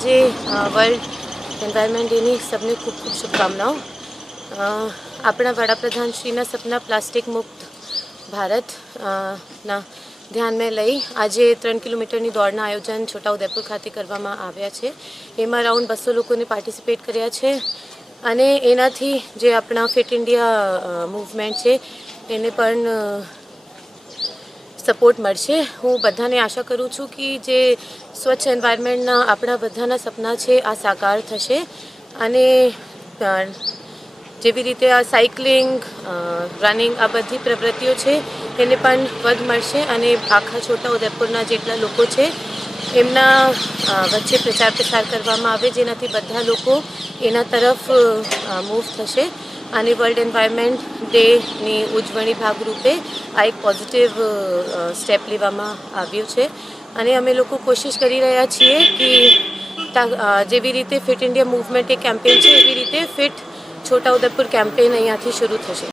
આજે world environment ડેની સબને ખૂબ ખૂબ શુભકામનાઓ। આપણા વડાપ્રધાન શ્રીના સપના પ્લાસ્ટિક મુક્ત ભારત ના ધ્યાનમાં લઈ આજે 3 કિલોમીટરની દોડના આયોજન છોટાઉદેપુર ખાતે કરવામાં આવ્યા છે। એમાં રાઉન્ડ 200 લોકોને પાર્ટિસિપેટ કર્યા છે અને એનાથી જે આપણા ફિટ ઇન્ડિયા મૂવમેન્ટ છે એને પણ સપોર્ટ મળશે। હું બધાને આશા કરું છું કે જે સ્વચ્છ એન્વાયરમેન્ટના આપણા બધાના સપના છે આ સાકાર થશે અને જેવી રીતે આ સાયકલિંગ રનિંગ આ બધી પ્રવૃત્તિઓ છે એને પણ વધ મળશે અને આખા છોટાઉદેપુરના જેટલા લોકો છે એમના વચ્ચે પ્રચાર પ્રસાર કરવામાં આવે જેનાથી બધા લોકો એના તરફ મૂવ થશે અને વર્લ્ડ એન્વાયરમેન્ટ ડેની ઉજવણી ભાગરૂપે આ એક પોઝિટિવ સ્ટેપ લેવામાં આવ્યું છે અને અમે લોકો કોશિશ કરી રહ્યા છીએ કે જેવી રીતે ફિટ ઇન્ડિયા મૂવમેન્ટ એક કેમ્પેન છે એવી રીતે ફિટ છોટાઉદેપુર કેમ્પેન અહીંયાથી શરૂ થશે।